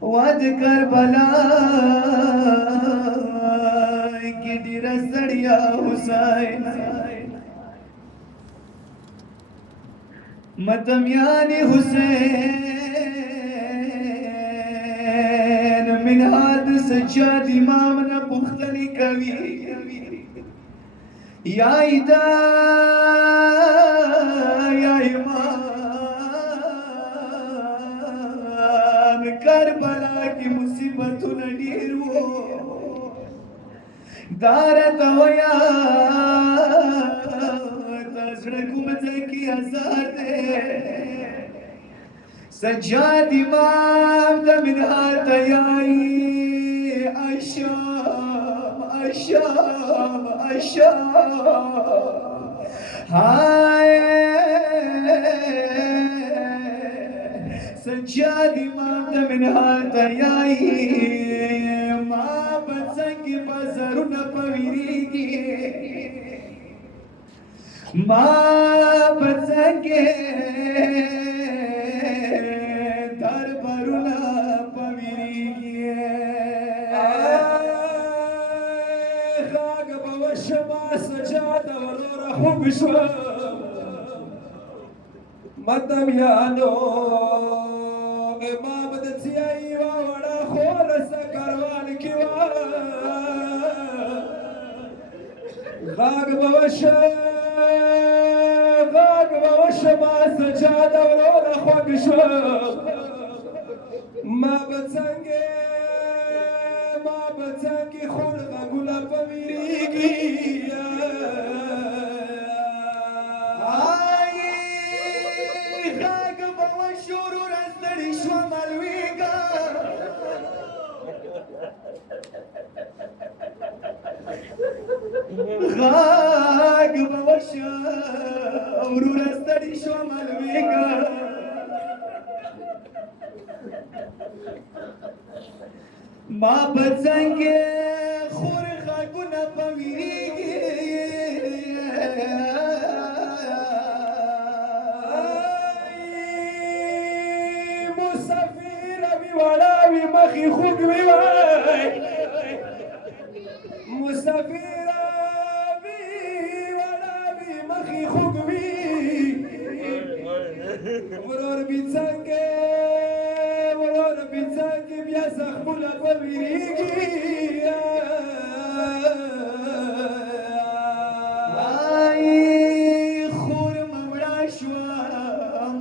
واد کربلا کی ډیر سړیا حسین مدمیان حسین من حد سجاد امام نه پختنی کوي یا ایدا یا امام کربلا کی مصیبتونه ډیر وو دارت ویا تزړه کوم ځکه آزاد سجاد امام د منهار تیای اشام اشام اشام هاي سجاد امام د منهار تیای ما بڅنګ بازارونه پویریږي ما بڅنګ دربارونه پویریږي خاګ بوشما سجاد ورور خوب شو مدم یانو امام د څیای وړه خور سکروال کی وا غاګ بوشما سجاد ورور خوب شو ما بڅنګ خور غلا پویریږي غاګ بوشا ورور ستړي شو ملويګا ما بڅنګ خور غاګونه پویریږي مسافر وی وړا وی مخي خوګ وی وای مسافر ورور بڅنګ بیا زخمونه پویریږي خور ممړه شوه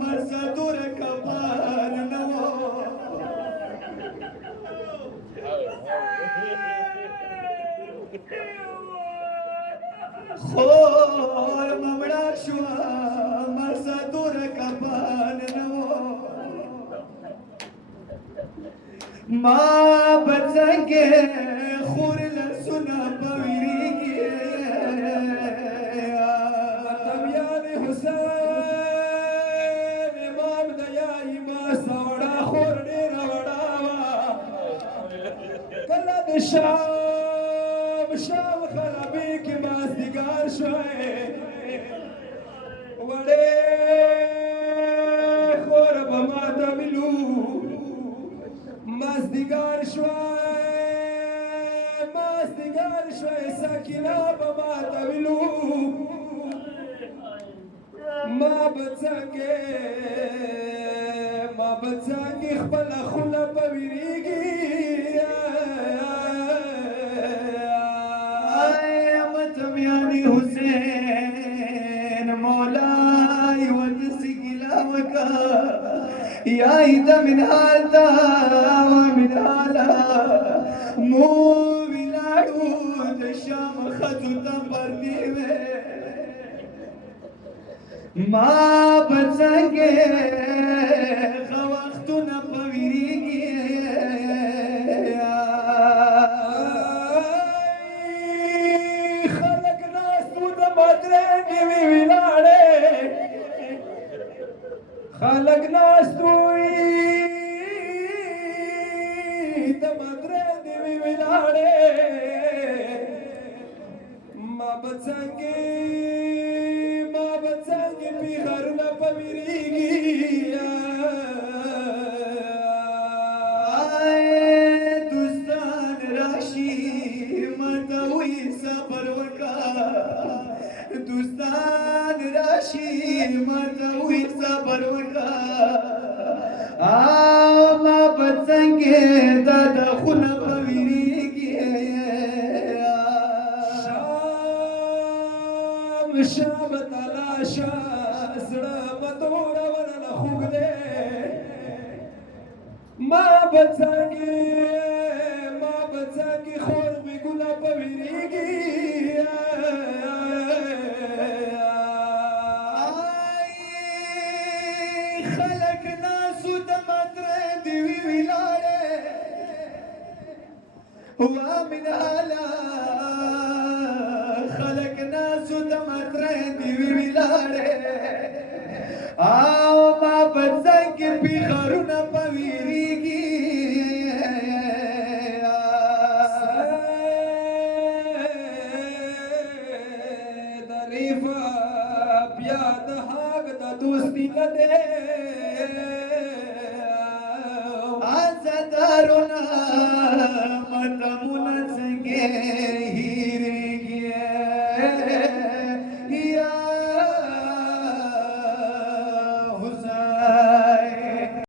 مرزدوره کبار نه وه خور ممړه شوه مرزدوره کبار نه وه ما بڅنګ خور لسونه پویریږي مدمیان حسین امام د یای ما سوړه خور ډیر وړا وا کله د شام خرابې کې مازدیګر شوی وړې خور به ماته ویلو مازدیګر شوی سکینه به ماته ویلو ما بڅنګ خپله خوله پویریږي مدمیان حسین مولای ودسی ګیله وکړه یا د منهال تا ومن حالا مو ویلاړو د شام ښځو ته پردې وې ما بڅنګ ښه وختونه پویریږي خلک ناست وو د مدرنګې وې ویلاړې خلک ناست وي د مدرنګې وې ویلاړې ما بڅنګ پیغرونه پویریږي راشي ماته وی صبر وکړه ما بڅنګه د خونه په ویریږي شام تلاشا زړه متور ورنه خوږ دی ما بڅنګه خور غوږونه په ویریږي خلک ناسو د مدرې دی ویلاړې وامن حالا خلق ناسو د مدرې دی ویلاړې ما بڅنګ کې پیخرونه پویریږي دریفا بیا د حق د دوستی نه دی عزدارونه